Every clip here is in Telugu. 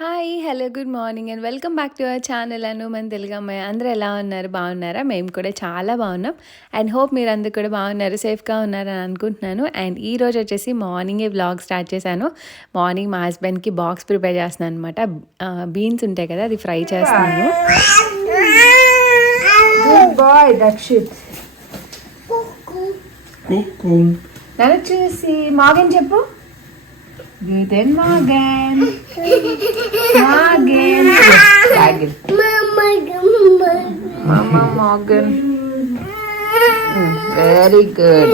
Hi! Hello! Good morning and welcome back to our channel అను మన తెలుగు అమ్మాయి. అందరూ ఎలా ఉన్నారు? బాగున్నారా? మేము కూడా చాలా బాగున్నాం. అండ్ హోప్ మీరందరూ కూడా బాగున్నారు, సేఫ్‌గా ఉన్నారని అనుకుంటున్నాను. అండ్ ఈరోజు వచ్చేసి మార్నింగే వ్లాగ్ స్టార్ట్ చేశాను. మార్నింగ్ మా హస్బెండ్‌కి బాక్స్ ప్రిపేర్ చేస్తున్నాను అనమాట. బీన్స్ ఉంటాయి కదా, అది ఫ్రై చేస్తున్నాను. Good boy Dakshith. నన్ను చూసి మాగన్ చెప్పు. Guten Morgen. Morgen. Morgen. Mama Morgen. Very good.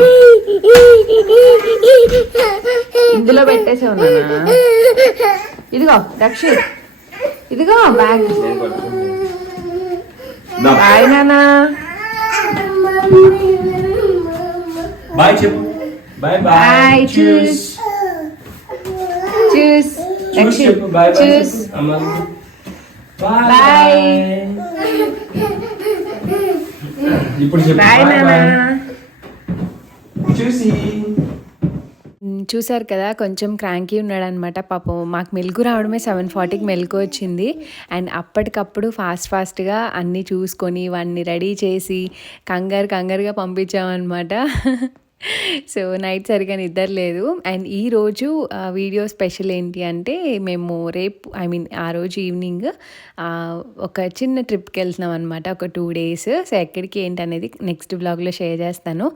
ఇందులో పెట్టేసే ఉన్నానా? ఇదిగో దక్షిత్, ఇదిగో బ్యాగ్. బాయ్ నానా. బాయ్ చెప్పు. Bye bye. చూస్ చూస్ దక్షిత్. చూస్. బాయ్. ఇప్పుడు చెప్పు. బాయ్ నానా. చూసి చూసారు కదా, కొంచెం క్రాంకీ ఉన్నాడనమాట పాపం. మాకు మెలకు రావడమే 7:40కి మెలకు వచ్చింది. అండ్ అప్పటికప్పుడు ఫాస్ట్గా అన్నీ చూసుకొని వాడిని రెడీ చేసి కంగారుగా పంపించామన్నమాట. సో నైట్ సరిగా నిద్ర లేదు. అండ్ ఈరోజు వీడియో స్పెషల్ ఏంటి అంటే, మేము రేపు ఆ రోజు ఈవినింగ్ ఒక చిన్న ట్రిప్కి వెళ్తున్నాం అనమాట, ఒక 2 days. సో ఎక్కడికి ఏంటి అనేది నెక్స్ట్ బ్లాగ్లో షేర్ చేస్తాను.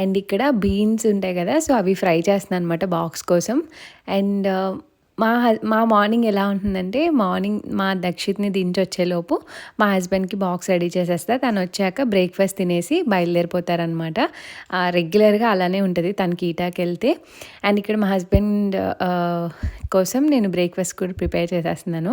అండ్ ఇక్కడ బీన్స్ ఉంటాయి కదా, సో అవి ఫ్రై చేస్తున్నాను అనమాట బాక్స్ కోసం. అండ్ మా మార్నింగ్ ఎలా ఉంటుందంటే, మార్నింగ్ మా దక్షిత్ని దించి వచ్చేలోపు మా హస్బెండ్కి బాక్స్ రెడీ చేసేస్తా. తను వచ్చాక బ్రేక్ఫాస్ట్ తినేసి బయలుదేరిపోతారనమాట. రెగ్యులర్గా అలానే ఉంటుంది తనకి ఈటాకి వెళ్తే. అండ్ ఇక్కడ మా హస్బెండ్ కోసం నేను బ్రేక్ఫాస్ట్ కూడా ప్రిపేర్ చేసేస్తున్నాను.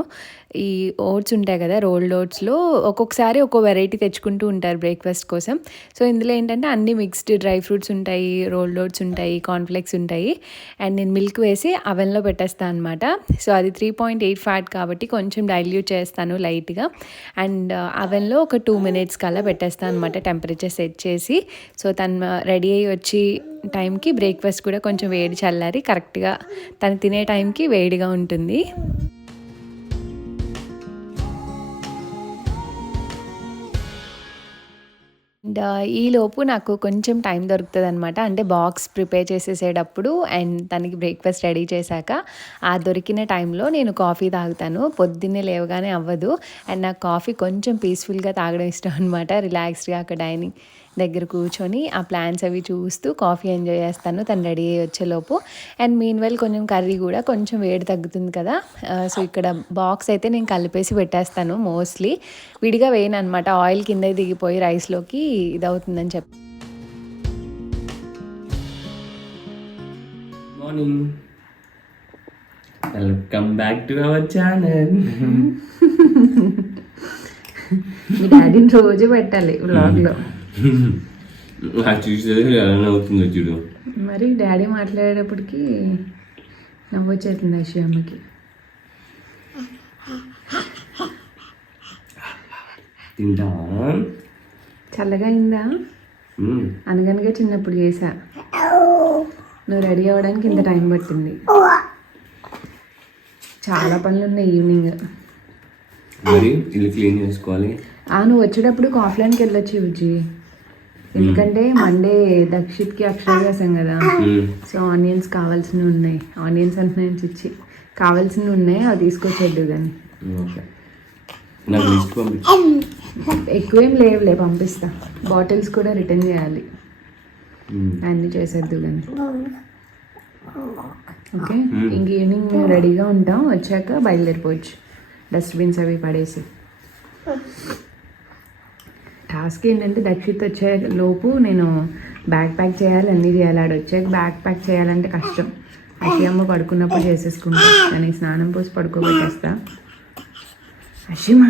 ఈ ఓట్స్ ఉంటాయి కదా, రోల్డ్ ఓట్స్లో ఒక్కొక్కసారి ఒక్కో వెరైటీ తెచ్చుకుంటూ ఉంటారు బ్రేక్ఫాస్ట్ కోసం. సో ఇందులో ఏంటంటే అన్ని మిక్స్డ్ డ్రై ఫ్రూట్స్ ఉంటాయి, రోల్డ్ ఓట్స్ ఉంటాయి, కార్న్ఫ్లెక్స్ ఉంటాయి. అండ్ నేను మిల్క్ వేసి అవెన్లో పెట్టేస్తాను అనమాట. సో అది 3.8 ఫ్యాట్ కాబట్టి కొంచెం డైల్యూట్ చేస్తాను లైట్గా. అండ్ అవెన్లో ఒక 2 minutes కల్లా పెట్టేస్తాను అనమాట, టెంపరేచర్ సెట్ చేసి. సో తను రెడీ అయ్యి వచ్చి టైంకి బ్రేక్ఫాస్ట్ కూడా కొంచెం వేడి చల్లారి కరెక్ట్గా తను తినే టైంకి వేడిగా ఉంటుంది. అండ్ ఈలోపు నాకు కొంచెం టైం దొరుకుతుంది అనమాట. అంటే బాక్స్ ప్రిపేర్ చేసేసేటప్పుడు అండ్ తనకి బ్రేక్ఫాస్ట్ రెడీ చేశాక ఆ దొరికిన టైంలో నేను కాఫీ తాగుతాను. పొద్దున్నే లేవగానే అవ్వదు. అండ్ నాకు కాఫీ కొంచెం పీస్ఫుల్గా తాగడం ఇష్టం అనమాట. రిలాక్స్డ్గా అక్కడ డైనింగ్ దగ్గర కూర్చొని ఆ ప్లాన్స్ అవి చూస్తూ కాఫీ ఎంజాయ్ చేస్తాను తను రెడీ అయ్యి వచ్చేలోపు. అండ్ మీన్వెల్ కొంచెం కర్రీ కూడా కొంచెం వేడి తగ్గుతుంది కదా. సో ఇక్కడ బాక్స్ అయితే నేను కలిపేసి పెట్టేస్తాను. మోస్ట్లీ విడిగా వేయను అనమాట, ఆయిల్ కింద దిగిపోయి రైస్లోకి ఇదవుతుందని చెప్పి. Morning, welcome back to our channel. మీ డాడీని రోజు పెట్టాలి వ్లాగ్లో. చూసేది ఎలా అవుతుందో చూడు. మరి డాడీ మాట్లాడేటప్పటికి నవ్వొచ్చేస్తుంది అమ్మకి. తింటా చల్లగా అయిందా? అనగనగా చిన్నప్పుడు చేసా. నువ్వు రెడీ అవ్వడానికి ఇంత టైం పట్టింది. చాలా పనులు ఉన్నాయి ఈవినింగ్. మరి ఇల్లు క్లీన్ చేసుకోవాలి. నువ్వు వచ్చేటప్పుడు కాఫ్లాన్కి వెళ్ళొచ్చు విజి, ఎందుకంటే మండే దక్షిత్కి అక్షరాభ్యాసం కదా. సో ఆనియన్స్ కావాల్సినవి ఉన్నాయి. ఆనియన్స్ అంటే ఇచ్చి కావాల్సినవి ఉన్నాయి, అవి తీసుకొచ్చేద్దు. కానీ ఎక్కువేం లేవులే, పంపిస్తా. బాటిల్స్ కూడా రిటర్న్ చేయాలి, అన్నీ చేసేద్దు కానీ. ఓకే, ఇంక ఈవినింగ్ మేము రెడీగా ఉంటాం. వచ్చాక బయలుదేరిపోవచ్చు, డస్ట్బిన్స్ అవి పడేసి. టాస్క్ ఏంటంటే దక్షిత్ వచ్చే లోపు నేను బ్యాగ్ ప్యాక్ చేయాలి, అన్నీ చేయాలి. ఆడ వచ్చాక బ్యాగ్ ప్యాక్ చేయాలంటే కష్టం. అమ్మ పడుకున్నప్పుడు చేసేసుకుంటా, కానీ స్నానం పోసి పడుకోబెట్టేస్తా. అషిమా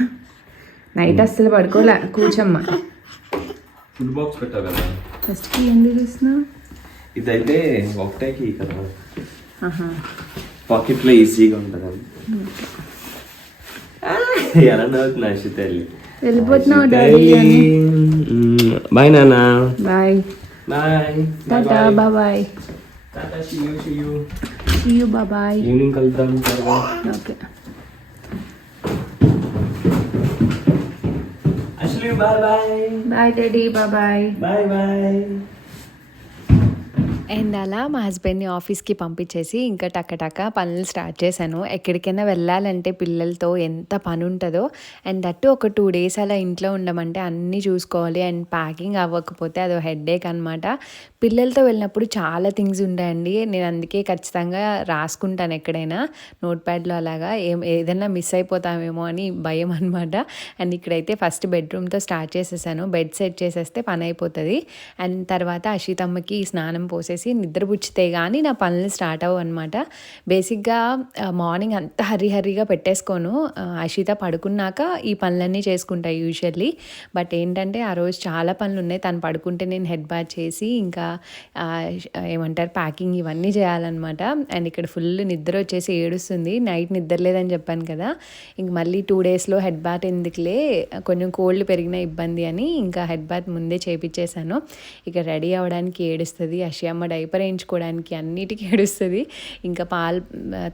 నైట్ అస్సలు పడుకోలే, కూర్చోమ్మా. ఫుడ్ బాక్స్ పెట్టావు కదా, ఫస్ట్కి ఎందుకు ఇస్తున్నావు? ఇదైతే ఒకటేకి కదా, పాకెట్లో ఈజీగా ఉంటుంది. ఎలా నవ్వుతున్నా అశ్విత వెళ్ళి వెళ్ళిపోతున్నావు డాడీ అని. బాయ్ నాన్న. Bye bye. టాటా బాయ్. టాటా, see you. See you, bye bye. Evening కలుద్దాం. Okay. Ashley, bye-bye. Bye daddy, bye. Bye-bye. And అలా మా హస్బెండ్ని ఆఫీస్కి పంపించేసి ఇంకా టక్క పనులు స్టార్ట్ చేశాను. ఎక్కడికైనా వెళ్ళాలంటే పిల్లలతో ఎంత పని ఉంటుందో, అండ్ దట్టు ఒక 2 days అలా ఇంట్లో ఉండమంటే అన్నీ చూసుకోవాలి. అండ్ ప్యాకింగ్ అవ్వకపోతే అదో హెడ్ఏక్ అనమాట. పిల్లలతో వెళ్ళినప్పుడు చాలా థింగ్స్ ఉంటాయండి. నేను అందుకే ఖచ్చితంగా రాసుకుంటాను ఎక్కడైనా నోట్ ప్యాడ్లో అలాగా. ఏదైనా మిస్ అయిపోతామేమో అని భయం అనమాట. అండ్ ఇక్కడైతే ఫస్ట్ బెడ్రూమ్తో స్టార్ట్ చేసేసాను. బెడ్ సెట్ చేసేస్తే పని అయిపోతుంది. అండ్ తర్వాత అషితమ్మకి స్నానం పోసేసి నిద్రపుచ్చితే కానీ నా పనులు స్టార్ట్ అవ్వు అనమాట. బేసిక్గా మార్నింగ్ అంతా హరిగా పెట్టేసుకోను. అషిత పడుకున్నాక ఈ పనులన్నీ చేసుకుంటాయి యూజువల్లీ. బట్ ఏంటంటే ఆ రోజు చాలా పనులు ఉన్నాయి. తను పడుకుంటే నేను హెడ్ బాత్ చేసి ఇంకా ఏమంటారు ప్యాకింగ్ ఇవన్నీ చేయాలన్నమాట. అండ్ ఇక్కడ ఫుల్ నిద్ర వచ్చేసి ఏడుస్తుంది. నైట్ నిద్ర లేదని చెప్పాను కదా, ఇంక మళ్ళీ 2 daysలో హెడ్ బాత్ ఎందుకులే, కొంచెం కోల్డ్ పెరిగిన ఇబ్బంది అని ఇంకా హెడ్ బాత్ ముందే చేపించేశాను. ఇక రెడీ అవ్వడానికి ఏడుస్తుంది. అమ్మ డైపర్ వేయించుకోవడానికి అన్నిటికీ ఏడుస్తుంది. ఇంకా పాలు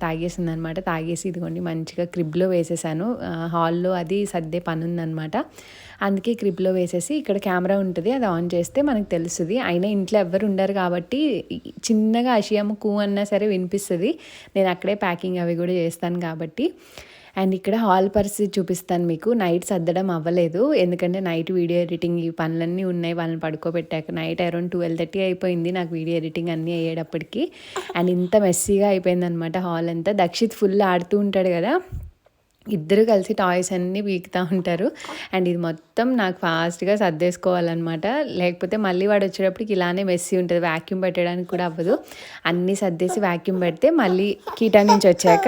తాగేసింది అనమాట. తాగేసి ఇదిగోండి మంచిగా క్రిబ్లో వేసేసాను. హాల్లో అది సర్దే పని ఉందన్నమాట. అందుకే క్రిబ్లో వేసేసి ఇక్కడ కెమెరా ఉంటుంది, అది ఆన్ చేస్తే మనకు తెలుస్తుంది. అయినా ఇంట్లో ఎవ్వరు ఉండరు కాబట్టి చిన్నగా అషియమ్మ కూ అన్నా సరే వినిపిస్తుంది. నేను అక్కడే ప్యాకింగ్ అవి కూడా చేస్తాను కాబట్టి. అండ్ ఇక్కడ హాల్ పరిస్థితి చూపిస్తాను మీకు. నైట్ సర్దడం అవ్వలేదు, ఎందుకంటే నైట్ వీడియో ఎడిటింగ్ ఈ పనులన్నీ ఉన్నాయి. వాళ్ళని పడుకోబెట్టాక నైట్ అరౌండ్ 12:30 అయిపోయింది నాకు వీడియో ఎడిటింగ్ అన్నీ అయ్యేటప్పటికి. అండ్ ఇంత మెస్సీగా అయిపోయిందనమాట హాల్ అంతా. దక్షిత్ ఫుల్ ఆడుతూ ఉంటాడు కదా, ఇద్దరు కలిసి టాయ్స్ అన్నీ పీకుతూ ఉంటారు. అండ్ ఇది మొత్తం నాకు ఫాస్ట్గా సర్దేసుకోవాలన్నమాట. లేకపోతే మళ్ళీ వాడు వచ్చేటప్పటికి ఇలానే మెస్సీ ఉంటుంది, వ్యాక్యూమ్ పెట్టడానికి కూడా అవ్వదు. అన్నీ సర్దేసి వ్యాక్యూమ్ పెడితే మళ్ళీ కీటా నుంచి వచ్చాక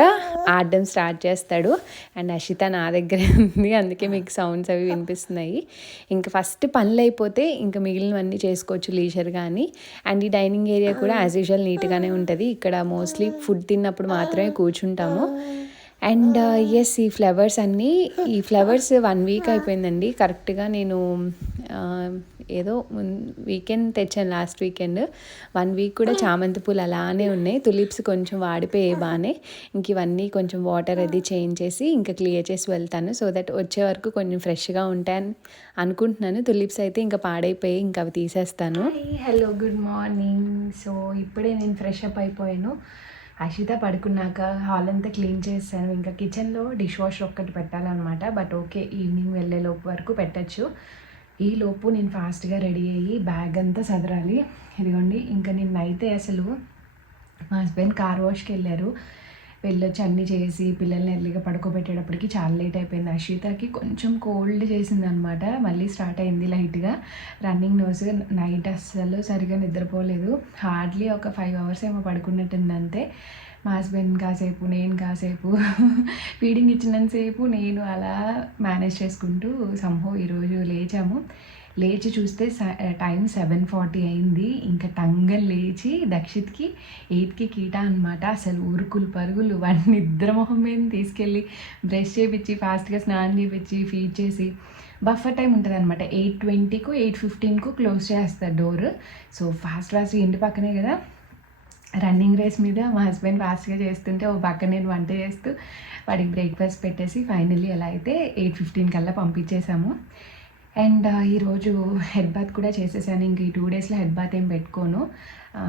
ఆడడం స్టార్ట్ చేస్తాడు. అండ్ అషిత నా దగ్గరే ఉంది, అందుకే మీకు సౌండ్స్ అవి వినిపిస్తున్నాయి. ఇంకా ఫస్ట్ పనులు అయిపోతే ఇంకా మిగిలినవన్నీ చేసుకోవచ్చు లీజర్గా అని. అండ్ ఈ డైనింగ్ ఏరియా కూడా యాజ్ యూజువల్ నీట్గానే ఉంటుంది. ఇక్కడ మోస్ట్లీ ఫుడ్ తిన్నప్పుడు మాత్రమే కూర్చుంటాము. అండ్ ఎస్, ఈ ఫ్లవర్స్ 1 week అయిపోయిందండి కరెక్ట్గా. నేను ఏదో వీకెండ్ తెచ్చాను, లాస్ట్ వీకెండ్. 1 week కూడా చామంతి పూలు అలానే ఉన్నాయి. తులిప్స్ కొంచెం వాడిపోయే బాగానే. ఇంక ఇవన్నీ కొంచెం వాటర్ అది చేంజ్ చేసి ఇంకా క్లియర్ చేసి వెళ్తాను, సో దట్ వచ్చే వరకు కొంచెం ఫ్రెష్గా ఉంటాయని అనుకుంటున్నాను. తులిప్స్ అయితే ఇంకా పాడైపోయి ఇంకా అవి తీసేస్తాను. Hello, good morning. సో ఇప్పుడే నేను ఫ్రెష్ అప్ అయిపోయాను. అషిత పడుకున్నాక హాల్ అంతా క్లీన్ చేశాను. ఇంకా కిచెన్లో డిష్ వాషర్ ఒక్కటి పెట్టాలన్నమాట. బట్ ఓకే, ఈవినింగ్ వెళ్ళే లోపు వరకు పెట్టచ్చు. ఈ లోపు నేను ఫాస్ట్గా రెడీ అయ్యి బ్యాగ్ అంతా సదరాలి. ఇదిగోండి, ఇంకా నిన్నైతే అసలు మా హస్బెండ్ కార్ వాష్కి వెళ్ళొచ్చి అన్నీ చేసి పిల్లల్ని ఎర్లీగా పడుకోబెట్టేటప్పటికి చాలా లేట్ అయిపోయింది. అషితకి కొంచెం కోల్డ్ చేసిందనమాట, మళ్ళీ స్టార్ట్ అయింది లైట్గా రన్నింగ్ నోస్. నైట్ అస్సలు సరిగా నిద్రపోలేదు. హార్డ్లీ ఒక 5 hours ఏమో పడుకున్నట్టుందంతే. మా హస్బెండ్ కాసేపు, నేను కాసేపు, ఫీడింగ్ ఇచ్చినంతసేపు నేను అలా మేనేజ్ చేసుకుంటూ సంహో ఈరోజు లేచి చూస్తే టైం 7:40 అయింది. ఇంకా టంగన్ లేచి దక్షిత్కి 8కి కీటా అనమాట. అసలు ఉరుకులు పరుగులు, వాడిని నిద్ర మొహం మీద తీసుకెళ్ళి బ్రష్ చేయించి ఫాస్ట్గా స్నానం చేయించి ఫీడ్ చేసి బఫర్ టైం ఉంటుంది అనమాట. 8:20కు 8:15కు క్లోజ్ చేస్తారు డోర్. సో ఫాస్ట్గా ఇంటి పక్కనే కదా, రన్నింగ్ రేస్ మీద మా హస్బెండ్ ఫాస్ట్గా చేస్తుంటే ఓ పక్క నేను వంట చేస్తూ వాడికి బ్రేక్ఫాస్ట్ పెట్టేసి ఫైనల్లీ ఎలా అయితే 8:15 కల్లా పంపించేసాము. అండ్ ఈరోజు హెడ్ బాత్ కూడా చేసేసాను. ఇంక ఈ 2 daysలో హెడ్ బాత్ ఏం పెట్టుకోను,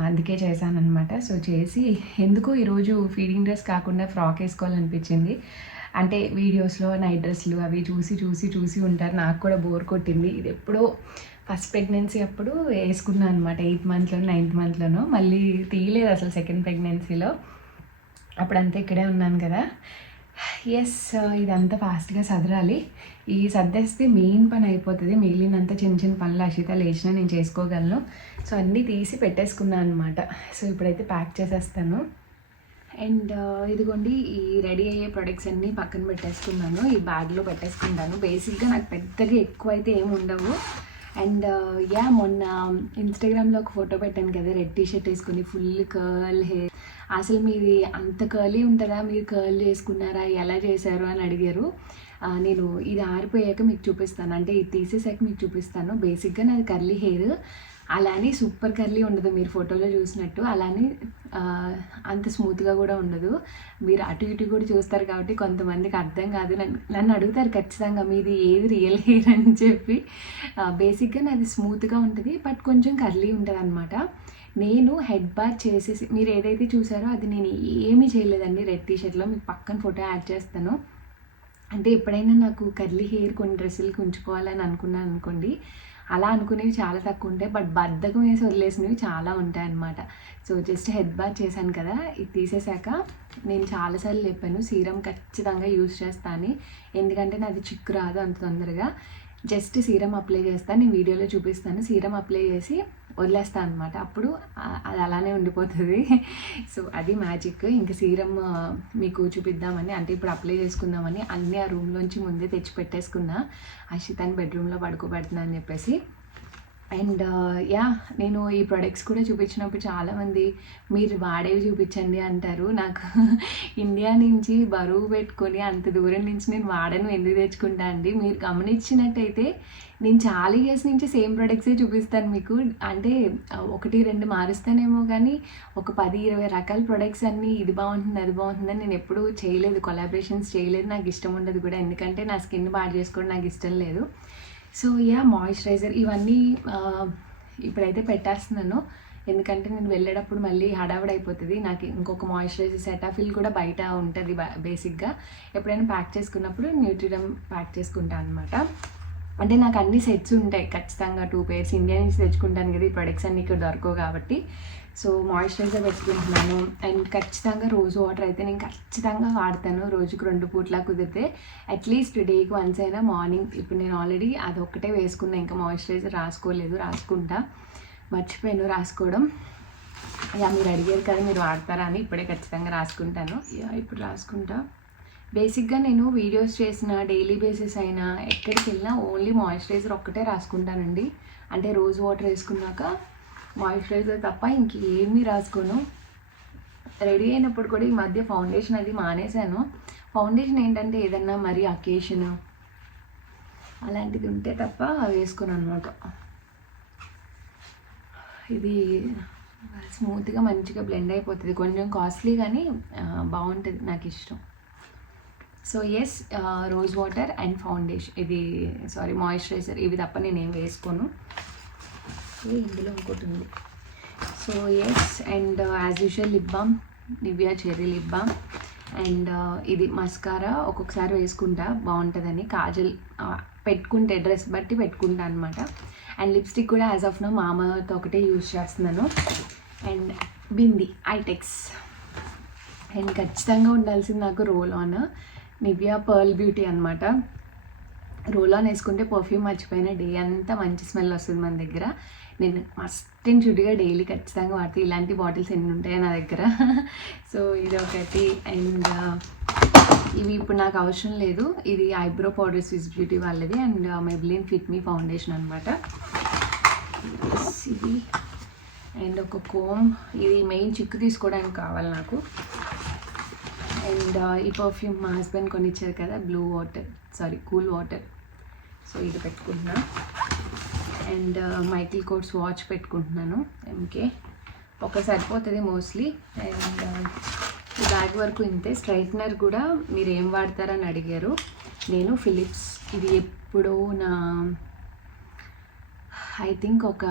అందుకే చేశాను అనమాట. సో చేసి ఎందుకు ఈరోజు ఫీడింగ్ డ్రెస్ కాకుండా ఫ్రాక్ వేసుకోవాలనిపించింది. అంటే వీడియోస్లో నైట్ డ్రెస్లు అవి చూసి ఉంటారు, నాకు కూడా బోర్ కొట్టింది. ఇది ఎప్పుడో ఫస్ట్ ప్రెగ్నెన్సీ అప్పుడు వేసుకున్నాను అనమాట, 8th monthలోనో 9th monthలోనో. మళ్ళీ తీయలేదు అసలు సెకండ్ ప్రెగ్నెన్సీలో, అప్పుడంతా ఇక్కడే ఉన్నాను కదా. ఎస్, ఇదంతా ఫాస్ట్గా సదరాలి. ఈ సర్దేస్తే మెయిన్ పని అయిపోతుంది. మిగిలినంత చిన్న పనులు అషిత లేచినా నేను చేసుకోగలను. సో అన్నీ తీసి పెట్టేసుకున్నాను అనమాట. సో ఇప్పుడైతే ప్యాక్ చేసేస్తాను. అండ్ ఇదిగోండి, ఈ రెడీ అయ్యే ప్రొడక్ట్స్ అన్నీ పక్కన పెట్టేసుకున్నాను, ఈ బ్యాగ్లో పెట్టేసుకుంటాను. బేసిక్గా నాకు పెద్దగా ఎక్కువ అయితే ఏమి ఉండవు. అండ్ మొన్న ఇన్స్టాగ్రామ్లో ఒక ఫోటో పెట్టాను కదా, రెడ్ టీషర్ట్ వేసుకుని ఫుల్ కర్ల్ హెయిర్. అసలు మీది అంత కర్లీ ఉంటుందా, మీరు కర్ల్ చేసుకున్నారా, ఎలా చేశారు అని అడిగారు. నేను ఇది ఆరిపోయాక మీకు చూపిస్తాను, అంటే ఇది తీసేసాక మీకు చూపిస్తాను. బేసిక్గా నాది కర్లీ హెయిర్. అలానే సూపర్ కర్లీ ఉండదు మీరు ఫోటోలో చూసినట్టు, అలానే అంత స్మూత్గా కూడా ఉండదు. మీరు అటు ఇటు కూడా చూస్తారు కాబట్టి కొంతమందికి అర్థం కాదు. నన్ను అడుగుతారు ఖచ్చితంగా మీది ఏది రియల్ హెయిర్ అని చెప్పి. బేసిక్గా నాది స్మూత్గా ఉంటుంది, బట్ కొంచెం కర్లీ ఉంటుంది అనమాట. నేను హెడ్ బాత్ చేసేసి మీరు ఏదైతే చూసారో అది నేను ఏమీ చేయలేదండి. రెడ్ టీషర్ట్లో మీకు పక్కన ఫోటో యాడ్ చేస్తాను. అంటే ఎప్పుడైనా నాకు కర్లీ హెయిర్ కొన్ని డ్రెస్సులకి ఉంచుకోవాలని అనుకున్నాను అనుకోండి, అలా అనుకునేవి చాలా తక్కువ ఉంటాయి, బట్ బద్ధకం వేసి వదిలేసినవి చాలా ఉంటాయి అన్నమాట. సో జస్ట్ హెడ్ బాత్ చేశాను కదా, ఇది తీసేశాక నేను చాలాసార్లు చెప్పాను సీరం ఖచ్చితంగా యూజ్ చేస్తాను, ఎందుకంటే నాది చిక్కు రాదు అంత తొందరగా. జస్ట్ సీరం అప్లై చేస్తాను, నేను వీడియోలో చూపిస్తాను. సీరం అప్లై చేసి వదిలేస్తాను అనమాట, అప్పుడు అది అలానే ఉండిపోతుంది. సో అది మ్యాజిక్. ఇంకా సీరం మీకు చూపిద్దామని, అంటే ఇప్పుడు అప్లై చేసుకుందామని అన్నీ ఆ రూమ్లోంచి ముందే తెచ్చి పెట్టేసుకున్నా, అషితాని బెడ్రూమ్లో పడుకోబెడుతున్నా అని చెప్పేసి. అండ్ యా నేను ఈ ప్రొడక్ట్స్ కూడా చూపించినప్పుడు చాలామంది మీరు వాడేవి చూపించండి అంటారు. నాకు ఇండియా నుంచి బరువు పెట్టుకొని అంత దూరం నుంచి నేను వాడను, ఎందుకు తెచ్చుకుంటా అండి. మీరు గమనించినట్టయితే నేను చాలా ఇయర్స్ నుంచి సేమ్ ప్రొడక్ట్సే చూపిస్తాను మీకు. అంటే 1-2 మారుస్తానేమో కానీ ఒక 10-20 రకాల ప్రొడక్ట్స్ అన్నీ ఇది బాగుంటుంది అది బాగుంటుందని నేను ఎప్పుడూ చేయలేదు, కొలాబరేషన్స్ చేయలేదు. నాకు ఇష్టం ఉండదు కూడా, ఎందుకంటే నా స్కిన్ బాగా చేసుకోవడం నాకు ఇష్టం లేదు. సో యా మాయిశ్చరైజర్ ఇవన్నీ ఇప్పుడైతే పెట్టేస్తున్నాను, ఎందుకంటే నేను వెళ్ళేటప్పుడు మళ్ళీ హడావిడి అయిపోతుంది. నాకు ఇంకొక మాయిశ్చరైజర్ సెటాఫిల్ కూడా బయట ఉంటుంది బేసిక్గా. ఎప్పుడైనా ప్యాక్ చేసుకున్నప్పుడు న్యూట్రిడమ్ ప్యాక్ చేసుకుంటాను అనమాట. అంటే నాకు అన్ని సెట్స్ ఉంటాయి ఖచ్చితంగా, 2 pairs ఇండియా నుంచి తెచ్చుకుంటాను కదా, ఈ ప్రొడక్ట్స్ అన్నీ ఇక్కడ దొరకవు కాబట్టి. సో మాయిశ్చరైజర్ పెట్టుకుంటున్నాను. అండ్ ఖచ్చితంగా రోజు వాటర్ అయితే నేను ఖచ్చితంగా వాడతాను, రోజుకు 2 పూట్లా కుదిరితే అట్లీస్ట్ డేకి వన్స్ అయినా మార్నింగ్. ఇప్పుడు నేను ఆల్రెడీ అదొక్కటే వేసుకున్నా, ఇంకా మాయిశ్చరైజర్ రాసుకోలేదు, రాసుకుంటా, మర్చిపోయాను రాసుకోవడం. యా మీరు అడిగారు కదా మీరు వాడతారా అని, ఇప్పుడే ఖచ్చితంగా రాసుకుంటాను. యా ఇప్పుడు రాసుకుంటా. బేసిక్గా నేను వీడియోస్ చేసిన డైలీ బేసిస్ అయినా ఎక్కడికి వెళ్ళినా ఓన్లీ మాయిశ్చరైజర్ ఒక్కటే రాసుకుంటానండి. అంటే రోజు వాటర్ వేసుకున్నాక మాయిశ్చరైజర్ తప్ప ఇంకేమీ రాసుకోను. రెడీ అయినప్పుడు కూడా ఈ మధ్య ఫౌండేషన్ అది మానేశాను. ఫౌండేషన్ ఏంటంటే ఏదన్నా మరి అకేషన్ అలాంటిది ఉంటే తప్ప వేసుకోను అనమాట. ఇది స్మూత్గా మంచిగా బ్లెండ్ అయిపోతుంది, కొంచెం కాస్ట్లీ కానీ బాగుంటుంది, నాకు ఇష్టం. So yes rose water and foundation, ఇది మాయిశ్చరైజర్ ఇవి తప్ప నేనేం వేసుకోను. ఇందులో ఇంకోటి ఉంది. So yes and as usual lip balm, Nivea cherry lip balm. And ఇది మస్కారా ఒక్కొక్కసారి వేసుకుంటా బాగుంటుందని, కాజల్ పెట్టుకుంటే డ్రెస్ బట్టి పెట్టుకుంటా అనమాట. అండ్ లిప్స్టిక్ కూడా యాజ్ ఆఫ్ నో మామాతో ఒకటే యూజ్ చేస్తున్నాను. And bindi ఐటెక్స్. అండ్ ఖచ్చితంగా ఉండాల్సింది నాకు roll on, Nivea pearl beauty అనమాట. రోల్ ఆన్ వేసుకుంటే పర్ఫ్యూమ్ మర్చిపోయిన డే అంతా మంచి స్మెల్ వస్తుంది మన దగ్గర. నేను మస్ట్ అండ్ షుడ్గా డైలీ ఖచ్చితంగా వాడితే, ఇలాంటి బాటిల్స్ ఎన్ని ఉంటాయో నా దగ్గర. సో ఇది ఒకటి. అండ్ ఇవి ఇప్పుడు నాకు అవసరం లేదు, ఇది ఐబ్రో పౌడర్ స్విస్ బ్యూటీ వాళ్ళది and Maybelline fit me foundation అనమాట ఇది. అండ్ ఒక కోమ్, ఇది మెయిన్ చిక్కు తీసుకోవడానికి కావాలి నాకు. అండ్ ఈ పర్ఫ్యూమ్ మా హస్బెండ్ కొనిచ్చారు కదా, కూల్ వాటర్. సో ఇది పెట్టుకుంటున్నా. అండ్ మైకిల్ కోర్స్ వాచ్ పెట్టుకుంటున్నాను, ఎంకే ఒక సరిపోతుంది మోస్ట్లీ. అండ్ ఈ బ్యాగ్ వరకు ఇంతే. స్ట్రైట్నర్ కూడా మీరు ఏం వాడతారని అడిగారు. నేను ఫిలిప్స్, ఇది ఎప్పుడో నా ఐ థింక్ ఒక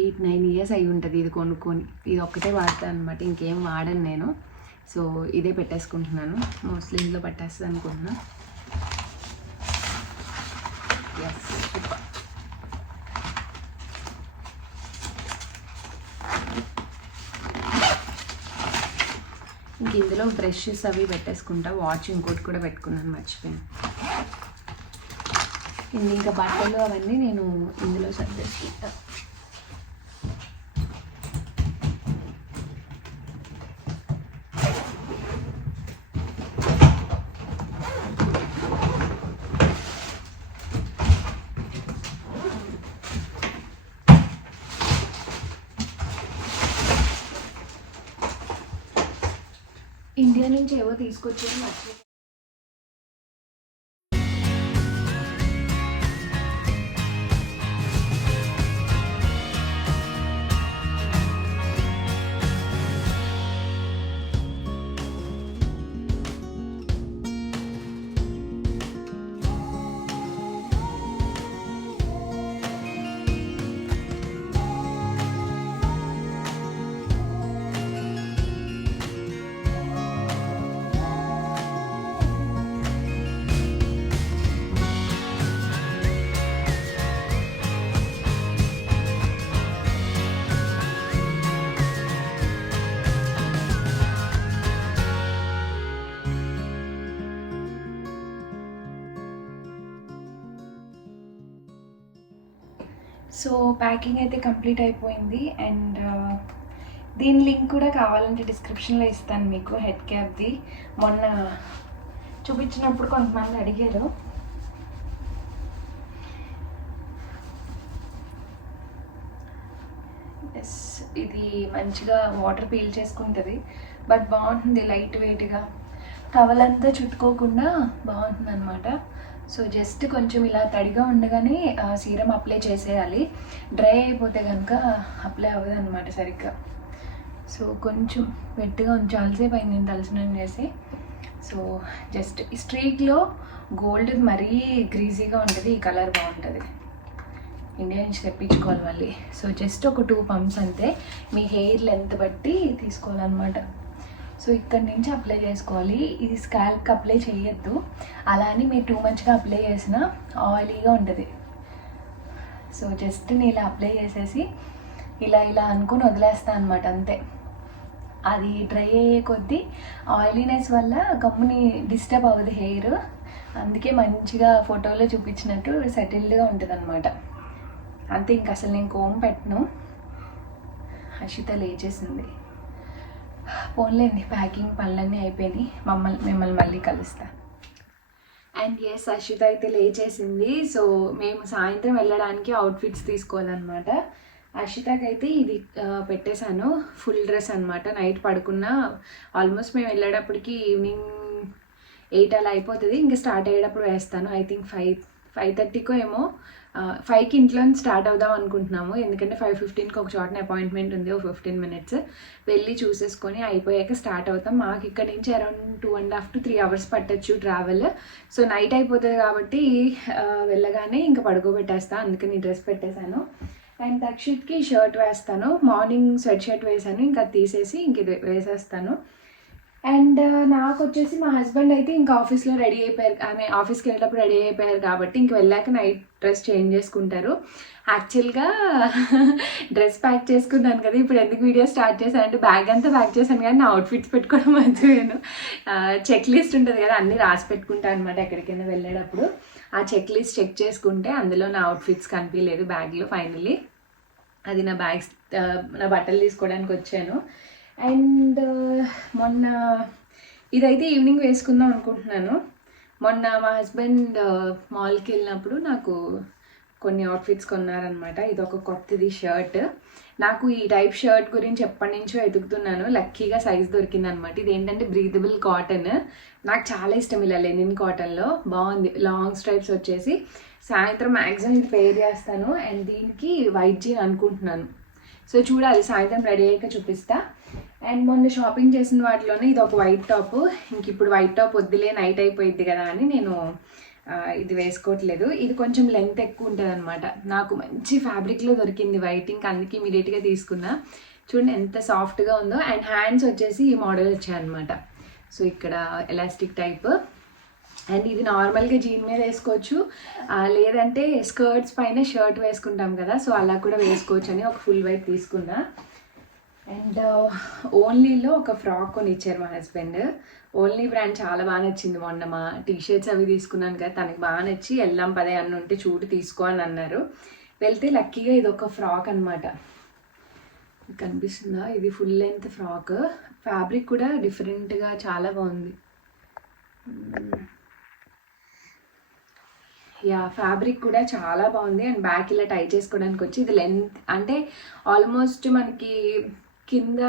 8-9 years అయి ఉంటుంది ఇది కొనుక్కొని. ఇది ఒక్కటే వాడతాను అనమాట, ఇంకేం వాడను నేను. సో ఇదే పెట్టేసుకుంటున్నాను, మోస్ట్లీ ఇంట్లో పట్టేస్తుంది అనుకుంటున్నా. Yes super. ఇంక ఇందులో బ్రషెస్ అవి పెట్టేసుకుంటా, వాచ్ ఇంకోటి కూడా పెట్టుకున్నాను మర్చిపోయాను. ఇంకా బట్టలు అవన్నీ నేను ఇందులో సర్దేసుకుంటా. ఇండియా నుంచి ఏవో తీసుకొచ్చేది మర్చిపోయి. సో ప్యాకింగ్ అయితే కంప్లీట్ అయిపోయింది. అండ్ దీని లింక్ కూడా కావాలంటే డిస్క్రిప్షన్లో ఇస్తాను మీకు, హెడ్ క్యాప్ది. మొన్న చూపించినప్పుడు కొంతమంది అడిగారు. ఎస్, ఇది మంచిగా వాటర్ పీల్ చేసుకుంటుంది, బట్ బాగుంటుంది, లైట్ వెయిట్గా, టవల్ అంతా చుట్టుకోకుండా బాగుంటుంది అనమాట. సో జస్ట్ కొంచెం ఇలా తడిగా ఉండగానే సీరం అప్లై చేసేయాలి. డ్రై అయిపోతే కనుక అప్లై అవ్వదు అనమాట సరిగ్గా. సో కొంచెం వెట్టిగా ఉంచాల్సేపు అయింది నేను తలస్నానం చేసి. సో జస్ట్ ఈ స్ట్రీక్లో గోల్డ్ మరీ గ్రీజీగా ఉంటుంది, ఈ కలర్ బాగుంటుంది. ఇండియా నుంచి తెప్పించుకోవాలి మళ్ళీ. సో జస్ట్ ఒక 2 పంప్స్ అంతే, మీ హెయిర్ లెంత్ బట్టి తీసుకోవాలన్నమాట. సో ఇక్కడ నుంచి అప్లై చేసుకోవాలి. ఇది స్కాల్ప్కి అప్లై చేయొద్దు, అలా అని మీరు టూ మచ్గా అప్లై చేసినా ఆయిలీగా ఉంటుంది. సో జస్ట్ నేను ఇలా అప్లై చేసేసి ఇలా అనుకుని వదిలేస్తాను అనమాట, అంతే. అది డ్రై అయ్యే కొద్దీ ఆయిలీనెస్ వల్ల గమ్ముని డిస్టర్బ్ అవ్వదు హెయిర్, అందుకే మంచిగా ఫోటోలో చూపించినట్టు సెటిల్డ్గా ఉంటుంది అనమాట. అంతే, ఇంక అసలు నేను కోమ్ పెట్టను. హర్షిత లేచేసింది. పోన్లేండి, ప్యాకింగ్ పనులన్నీ అయిపోయినాయి. మిమ్మల్ని మళ్ళీ కలుస్తా. అండ్ ఎస్, హర్షిత అయితే లేచేసింది. సో మేము సాయంత్రం వెళ్ళడానికి అవుట్ఫిట్స్ తీసుకోవాలన్నమాట. హర్షితకి అయితే ఇది పెట్టేశాను, ఫుల్ డ్రెస్ అనమాట. నైట్ పడుకున్న ఆల్మోస్ట్ మేము వెళ్ళేటప్పటికి ఈవినింగ్ 8 అలా అయిపోతుంది. ఇంకా స్టార్ట్ అయ్యేటప్పుడు వేస్తాను. ఐ థింక్ 5:30కో ఏమో, 5కి ఇంట్లో స్టార్ట్ అవుదాం అనుకుంటున్నాము. ఎందుకంటే 5:15కి ఒక చోటన అపాయింట్మెంట్ ఉంది, ఒక 15 minutes వెళ్ళి చూసేసుకొని అయిపోయాక స్టార్ట్ అవుతాం. మాకు ఇక్కడ నుంచి అరౌండ్ 2.5 to 3 hours పట్టచ్చు ట్రావెల్. సో నైట్ అయిపోతుంది కాబట్టి వెళ్ళగానే ఇంకా పడుకోబెట్టేస్తాను, అందుకని డ్రెస్ పెట్టేశాను. అండ్ దక్షిత్కి షర్ట్ వేస్తాను. మార్నింగ్ స్వెట్ షర్ట్ వేసాను, ఇంకా తీసేసి ఇంక ఇది వేసేస్తాను. అండ్ నాకు వచ్చేసి మా హస్బెండ్ అయితే ఇంకా ఆఫీస్లో రెడీ అయిపోయారు, ఆమె ఆఫీస్కి వెళ్ళేటప్పుడు రెడీ అయిపోయారు కాబట్టి ఇంక వెళ్ళాక నైట్ డ్రెస్ చేంజ్ చేసుకుంటారు. యాక్చువల్గా డ్రెస్ ప్యాక్ చేసుకున్నాను కదా, ఇప్పుడు ఎందుకు వీడియో స్టార్ట్ చేశాను అంటే బ్యాగ్ అంతా ప్యాక్ చేశాను కానీ నా అవుట్ఫిట్స్ పెట్టుకోవడం మర్చిపోయాను. చెక్ లిస్ట్ ఉంటుంది కదా, అన్నీ రాసి పెట్టుకుంటాను అనమాట ఎక్కడికైనా వెళ్ళేటప్పుడు. ఆ చెక్ లిస్ట్ చెక్ చేసుకుంటే అందులో నా అవుట్ఫిట్స్ కనిపించలేదు బ్యాగ్లో. ఫైనల్లీ అది నా బ్యాగ్స్, నా బట్టలు తీసుకోవడానికి వచ్చాను. అండ్ మొన్న ఇదైతే ఈవినింగ్ వేసుకుందాం అనుకుంటున్నాను. మొన్న మా హస్బెండ్ మాల్కి వెళ్ళినప్పుడు నాకు కొన్ని అవుట్ఫిట్స్ కొన్నారనమాట. ఇది ఒక కొత్తది షర్ట్. నాకు ఈ టైప్ షర్ట్ గురించి ఎప్పటి నుంచో వెతుకుతున్నాను, లక్కీగా సైజ్ దొరికిందనమాట. ఇది ఏంటంటే బ్రీతబుల్ కాటన్, నాకు చాలా ఇష్టం ఇలా లెనిన్ కాటన్లో, బాగుంది. లాంగ్ స్ట్రైప్స్ వచ్చేసి సాయంత్రం మ్యాక్సిమం ఇది పేర్ చేస్తాను. అండ్ దీనికి వైట్ జీన్ అనుకుంటున్నాను. సో చూడాలి, సాయంత్రం రెడీ అయ్యాక చూపిస్తా. అండ్ మొన్న షాపింగ్ చేసిన వాటిలోనే ఇది ఒక వైట్ టాప్. ఇంక ఇప్పుడు వైట్ టాప్ వద్దులే, నైట్ అయిపోయింది కదా అని నేను ఇది వేసుకోవట్లేదు. ఇది కొంచెం లెంత్ ఎక్కువ ఉంటుంది అనమాట. నాకు మంచి ఫ్యాబ్రిక్లో దొరికింది వైట్, ఇంకా అందుకే ఇమీడియట్గా తీసుకున్నా. చూడండి ఎంత సాఫ్ట్గా ఉందో. అండ్ హ్యాండ్స్ వచ్చేసి ఈ మోడల్ వచ్చాయన్నమాట. సో ఇక్కడ ఎలాస్టిక్ టైప్. అండ్ ఇది నార్మల్గా జీన్ మీద వేసుకోవచ్చు, లేదంటే స్కర్ట్స్ పైన షర్ట్ వేసుకుంటాం కదా, సో అలా కూడా వేసుకోవచ్చు అని ఒక ఫుల్ వైట్ తీసుకున్నా. అండ్ ఓన్లీలో ఒక ఫ్రాక్ కొని ఇచ్చారు మా హస్బెండ్. ఓన్లీ బ్రాండ్ చాలా బాగా నచ్చింది. మొన్న మా టీషర్ట్స్ అవి తీసుకున్నాను కదా, తనకి బాగా నచ్చి వెళ్దాం పదే అన్న ఉంటే చూడు తీసుకో అని అన్నారు. వెళ్తే లక్కీగా ఇది ఒక ఫ్రాక్ అనమాట. కనిపిస్తుందా, ఇది ఫుల్ లెంత్ ఫ్రాక్. ఫ్యాబ్రిక్ కూడా డిఫరెంట్గా చాలా బాగుంది. యా, ఫ్యాబ్రిక్ కూడా చాలా బాగుంది. అండ్ బ్యాక్ ఇలా టై చేసుకోవడానికి వచ్చి ఇది లెంత్ అంటే ఆల్మోస్ట్ మనకి కింద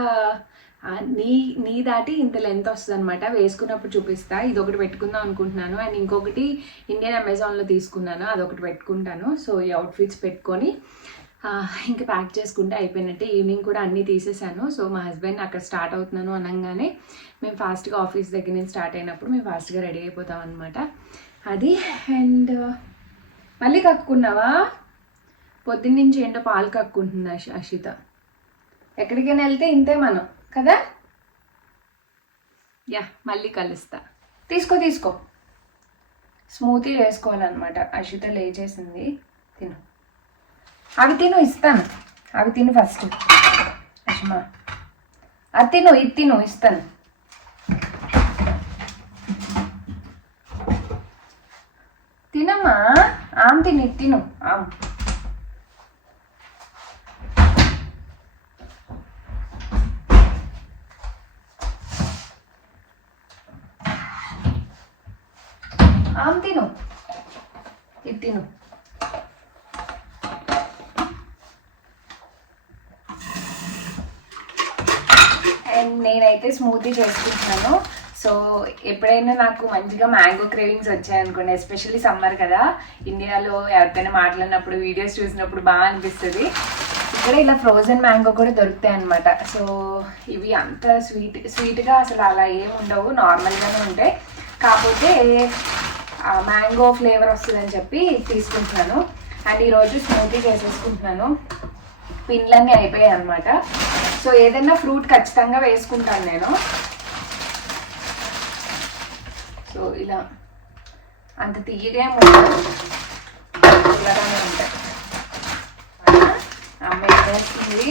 నీ దాటి ఇంత లెంత్ వస్తుంది అనమాట. వేసుకున్నప్పుడు చూపిస్తా. ఇది ఒకటి పెట్టుకుందాం అనుకుంటున్నాను. అండ్ ఇంకొకటి ఇండియన్ అమెజాన్లో తీసుకున్నాను, అదొకటి పెట్టుకుంటాను. సో ఈ అవుట్ఫిట్స్ పెట్టుకొని ఇంకా ప్యాక్ చేసుకుంటే అయిపోయినట్టే. ఈవినింగ్ కూడా అన్నీ తీసేసాను. సో మా హస్బెండ్ అక్కడ స్టార్ట్ అవుతున్నాను అనగానే మేము ఫాస్ట్గా ఆఫీస్ దగ్గర నుంచి స్టార్ట్ అయినప్పుడు మేము ఫాస్ట్గా రెడీ అయిపోతాం అనమాట. అది. అండ్ మళ్ళీ కక్కున్నావా? పొద్దున్నుంచి ఏంటో పాలు కక్కుంటుంది అషిత. ఎక్కడికైనా వెళ్తే ఇంతే మనం కదా. యా, మళ్ళీ కలుస్తా. తీసుకో స్మూతీ వేసుకోవాలన్నమాట. అషిత లేచేసింది. తిను, అవి తిను, ఇస్తాను. అవి తిను ఫస్ట్. అష్మా, అది తిను, ఇది తిను, ఇస్తాను. తినమ్మా, ఆమ్ తిను, ఇది తిను. ఆమ్ ఆమ్ తిను, ఇది తిను. అండ్ నేనైతే స్మూతీ చేసుకుంటున్నాను. సో ఎప్పుడైనా నాకు మంచిగా మ్యాంగో క్రేవింగ్స్ వచ్చాయనుకోండి, ఎస్పెషల్లీ సమ్మర్ కదా, ఇండియాలో ఎవరికైనా మాట్లాడినప్పుడు వీడియోస్ చూసినప్పుడు బాగా అనిపిస్తుంది. ఇక్కడ ఇలా ఫ్రోజన్ మ్యాంగో కూడా దొరుకుతాయి అనమాట. సో ఇవి అంత స్వీట్గా అసలు అలా ఏమి ఉండవు, నార్మల్గానే ఉంటాయి. కాకపోతే మ్యాంగో ఫ్లేవర్ వస్తుందని చెప్పి తీసుకుంటున్నాను. అండ్ ఈరోజు స్మూతీ చేసేసుకుంటున్నాను. పిన్లన్నీ అయిపోయాయి అనమాట. సో ఏదైనా ఫ్రూట్ ఖచ్చితంగా వేసుకుంటాను నేను. సో ఇలా అంత తీయగా ఇలాగానే ఉంటాయి. అమ్మ వేస్తుంది,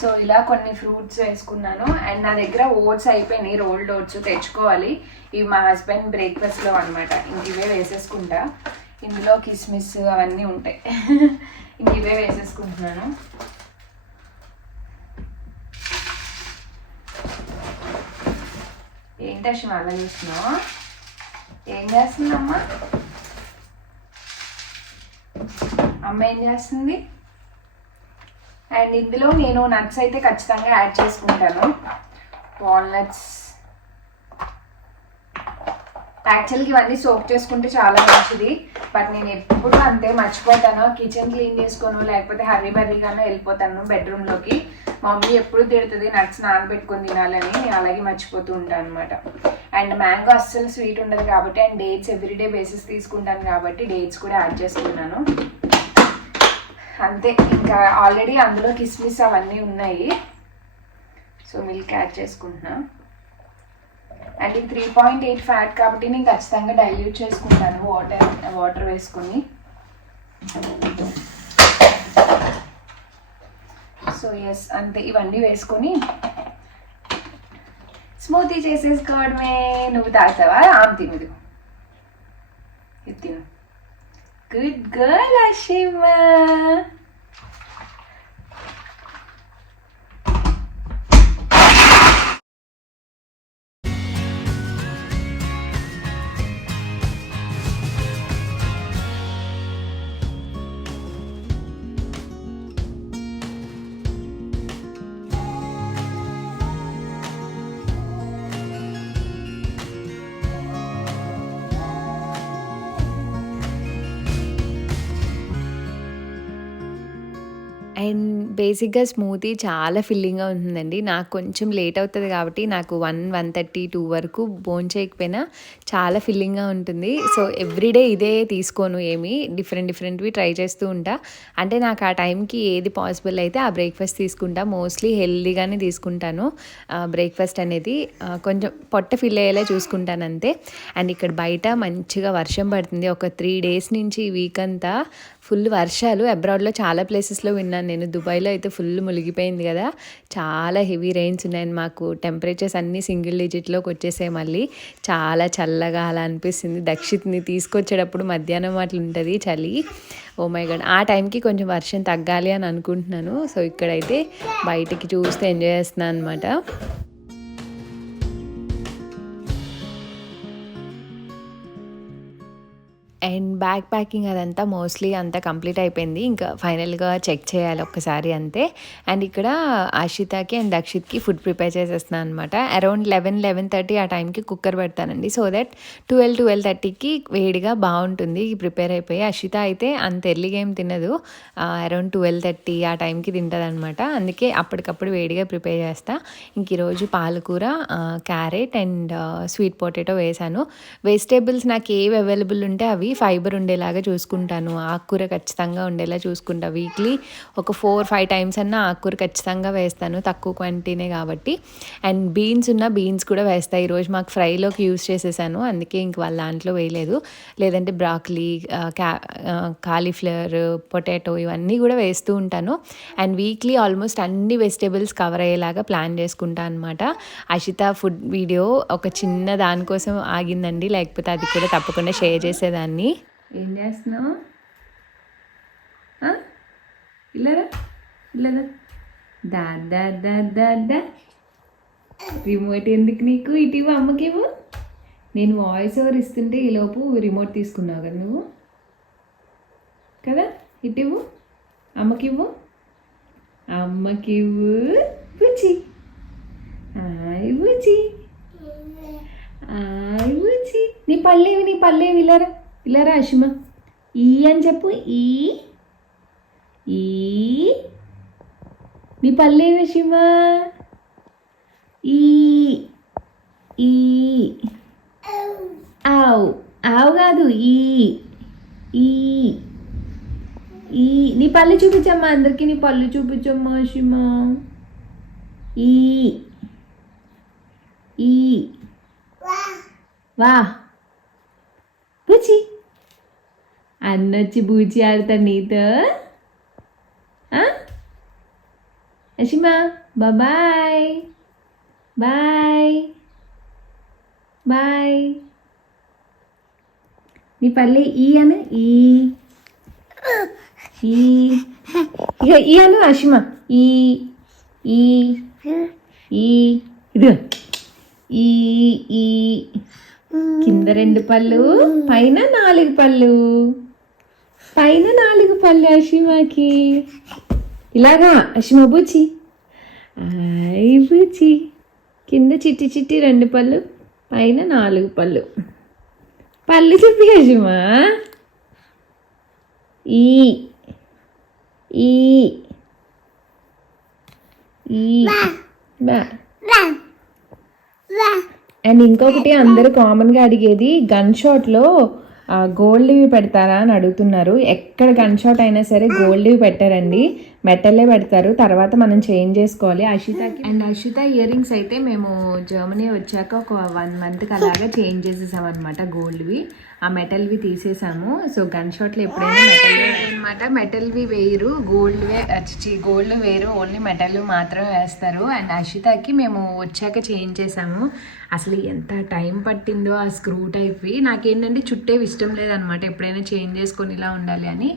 సో ఇలా కొన్ని ఫ్రూట్స్ వేసుకున్నాను. అండ్ నా దగ్గర ఓట్స్ అయిపోయినాయి, రోల్డ్ ఓట్స్ తెచ్చుకోవాలి. ఇవి మా హస్బెండ్ బ్రేక్ఫాస్ట్లో అనమాట. ఇంక ఇవే వేసేసుకుంటా. ఇందులో కిస్మిస్ అవన్నీ ఉంటాయి. ఇంక ఇవే వేసేసుకుంటున్నాను. ఏంటి అశ్విని అలా చూస్తున్నావు? ఏం చేస్తుందమ్మా? అమ్మ ఏం చేస్తుంది? అండ్ ఇందులో నేను నట్స్ అయితే ఖచ్చితంగా యాడ్ చేసుకుంటాను. వాల్నట్స్ యాక్చువల్గా ఇవన్నీ సోక్ చేసుకుంటే చాలా మంచిది. బట్ నేను ఎప్పుడు అంతే మర్చిపోతాను. కిచెన్ క్లీన్ చేసుకోను, లేకపోతే హర్రీ బర్రీగానో వెళ్ళిపోతాను బెడ్రూమ్లోకి. మా మమ్మీ ఎప్పుడు తిడుతుంది నట్స్ నానబెట్టుకొని తినాలని, నేను అలాగే మర్చిపోతూ ఉంటాను అనమాట. అండ్ మ్యాంగో అస్సలు స్వీట్ ఉండదు కాబట్టి, అండ్ డేట్స్ ఎవ్రీడే బేసిస్ తీసుకుంటాను కాబట్టి డేట్స్ కూడా యాడ్ చేసుకున్నాను. అంతే, ఇంకా ఆల్రెడీ అందులో కిస్మిస్ అవన్నీ ఉన్నాయి. సో మిల్క్ యాడ్ చేసుకుంటున్నా. అండ్ ఇది 3.8 ఫ్యాట్ కాబట్టి నేను ఖచ్చితంగా డైల్యూట్ చేసుకుంటాను వాటర్ వేసుకొని. సో ఎస్ అంతే, ఇవన్నీ వేసుకొని స్మూతీ చేసేసుకోవడమే. నువ్వు తాగుతావా? ఆమె తినదు, ఇది తిను. Good girl Ashima. అండ్ బేసిక్‌గా స్మూతీ చాలా ఫిల్లింగ్‌గా ఉంటుందండి. నాకు కొంచెం లేట్ అవుతది కాబట్టి నాకు 1:30, 2 వరకు భోంచేయకపోయినా చాలా ఫిల్లింగ్‌గా ఉంటుంది. సో ఎవ్రీడే ఇదే తీసుకోను, ఏమి డిఫరెంట్‌వి ట్రై చేస్తూ ఉంటా. అంటే నాకు ఆ టైంకి ఏది పాసిబుల్ అయితే ఆ బ్రేక్‌ఫాస్ట్ తీసుకుంటా. మోస్ట్లీ హెల్తీగానే తీసుకుంటాను బ్రేక్‌ఫాస్ట్ అనేది. కొంచెం పొట్ట ఫిల్ అయ్యేలా చూసుకుంటాను అంతే. అండ్ ఇక్కడ బయట మంచిగా వర్షం పడుతుంది. ఒక 3 డేస్ నుంచి ఈ వీక్ అంతా ఫుల్ వర్షాలు. అబ్రాడ్లో చాలా ప్లేసెస్లో విన్నాను నేను. దుబాయ్లో అయితే ఫుల్ మునిగిపోయింది కదా, చాలా హెవీ రెయిన్స్ ఉన్నాయని. మాకు టెంపరేచర్స్ అన్నీ సింగిల్ డిజిట్లోకి వచ్చేసాయి. మళ్ళీ చాలా చల్లగా అలా అనిపిస్తుంది. దక్షిత్ని తీసుకొచ్చేటప్పుడు మధ్యాహ్నం అట్లా ఉంటుంది చలి. ఓ మై గాడ్, ఆ టైంకి కొంచెం వర్షం తగ్గాలి అని అనుకుంటున్నాను. సో ఇక్కడైతే బయటికి చూస్తే ఎంజాయ్ చేస్తున్నాను అనమాట. అండ్ బ్యాగ్ ప్యాకింగ్ అదంతా మోస్ట్లీ అంతా కంప్లీట్ అయిపోయింది. ఇంకా ఫైనల్గా చెక్ చేయాలి ఒక్కసారి అంతే. అండ్ ఇక్కడ ఆషితాకి అండ్ దక్షిత్కి ఫుడ్ ప్రిపేర్ చేసేస్తున్నాను అనమాట. అరౌండ్ 11-11:30 ఆ టైంకి కుక్కర్ పెడతానండి. సో దట్ 12-12:30కి వేడిగా బాగుంటుంది ప్రిపేర్ అయిపోయి. అషిత అయితే అంత ఎర్లీగా ఏం తినదు, అరౌండ్ 12:30 ఆ టైంకి తింటుంది అనమాట. అందుకే అప్పటికప్పుడు వేడిగా ప్రిపేర్ చేస్తా. ఇంక ఈరోజు పాలకూర, క్యారెట్ అండ్ స్వీట్ పొటాటో వేసాను. వెజిటేబుల్స్ నాకు ఏవి అవైలబుల్ ఉంటే అవి ఫైబర్ ఉండేలాగా చూసుకుంటాను. ఆకుకూర ఖచ్చితంగా ఉండేలా చూసుకుంటా. వీక్లీ ఒక 4-5 టైమ్స్ అన్నా ఆకుకూర ఖచ్చితంగా వేస్తాను, తక్కువ క్వాంటిటీనే కాబట్టి. అండ్ బీన్స్ కూడా వేస్తాను. ఈరోజు మాకు ఫ్రైలోకి యూజ్ చేసేసాను, అందుకే ఇంక వాళ్ళ దాంట్లో వేయలేదు. లేదంటే బ్రాక్లీ, కాలీఫ్లవర్, పొటాటో ఇవన్నీ కూడా వేస్తూ ఉంటాను. అండ్ వీక్లీ ఆల్మోస్ట్ అన్ని వెజిటేబుల్స్ కవర్ అయ్యేలాగా ప్లాన్ చేసుకుంటాను అనమాట. అషిత ఫుడ్ వీడియో ఒక చిన్న దానికోసం ఆగిందండి, లేకపోతే అది కూడా తప్పకుండా షేర్ చేసేదాన్ని. ఏం చేస్తున్నావు? ఇల్లరా దా దా దా దా దా రిమోట్ ఎందుకు నీకు? ఇటీవు అమ్మకివ్వు. నేను వాయిస్ ఓవర్ ఇస్తుంటే ఈలోపు రిమోట్ తీసుకున్నావు కదా నువ్వు కదా. ఇటీవు అమ్మకివ్వు. అమ్మకివ్వు. బుజ్జి బుజ్జి బుజ్జి. నీ పళ్ళేవి ఇలారా ఇలారా అషిమ. ఈ అని చెప్పు. ఈ నీ పళ్ళేవి అషిమ. ఈ ఆవు ఆవు కాదు. ఈ నీ పళ్ళు చూపించమ్మా అందరికి. నీ పళ్ళు చూపించమ్మా అషిమా. ఈ వా బూచి. అన్నొచ్చి బూచి ఆడతాడు నీతో. Ashima bye bye bye. నీ పల్లె ఈ అను. ఇక ఈ అను అషిమ. ఇదిగో ఈ కింద 2 పళ్ళు, పైన 4 పళ్ళు. పైన 4 పళ్ళు అషిమాకి. ఇలాగా అషిమ బూచి. బూచి. కింద చిట్టి 2 పళ్ళు, పైన 4 పళ్ళు. పళ్ళు చెప్పి అషిమా. అండ్ ఇంకొకటి అందరూ కామన్గా అడిగేది, గన్ షాట్లో గోల్డ్వి పెడతారా అని అడుగుతున్నారు. ఎక్కడ గన్ షాట్ అయినా సరే గోల్డ్వి పెట్టారండి, మెటల్లే పెడతారు. తర్వాత మనం చేంజ్ చేసుకోవాలి. అషితకి అండ్ అషిత ఇయర్ రింగ్స్ అయితే మేము జర్మనీ వచ్చాక ఒక 1 మంత్కి అలాగా చేంజ్ చేసేసాం అనమాట. గోల్డ్వి ఆ మెటల్వి తీసేసాము. సో గన్ షాట్లో ఎప్పుడైనా మెటల్ అనమాట. మెటల్వి వేయరు, గోల్డ్ వేరు, ఓన్లీ మెటల్ మాత్రమే వేస్తారు. అండ్ అషితకి మేము వచ్చాక చేంజ్ చేసాము. అసలు ఎంత టైం పట్టిందో ఆ స్క్రూ టైప్వి. నాకేంటంటే చుట్టేవి ఇష్టం లేదనమాట, ఎప్పుడైనా చేంజ్ చేసుకొని ఇలా ఉండాలి అని.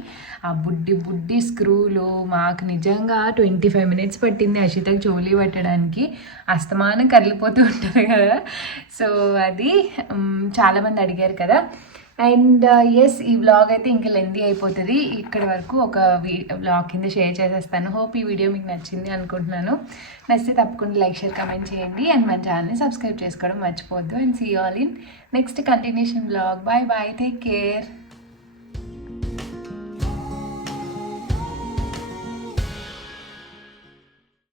ఆ బుడ్డి స్క్రూలో మాకు నిజంగా 25 మినిట్స్ పట్టింది అషితకి జోలీ పెట్టడానికి. అస్తమానం కదిలిపోతూ ఉంటారు కదా. సో అది చాలామంది అడిగారు కదా. అండ్ ఎస్, ఈ వ్లాగ్ అయితే ఇంకా లెందీ అయిపోతుంది. ఇక్కడ వరకు ఒక వ్లాగ్ కింద షేర్ చేసేస్తాను. హోప్ ఈ వీడియో మీకు నచ్చింది అనుకుంటున్నాను. నచ్చితే తప్పకుండా లైక్, షేర్, కమెంట్ చేయండి. అండ్ మన ఛానల్ని సబ్స్క్రైబ్ చేసుకోవడం మర్చిపోవద్దు. And see all in next continuation vlog. Bye bye, take care.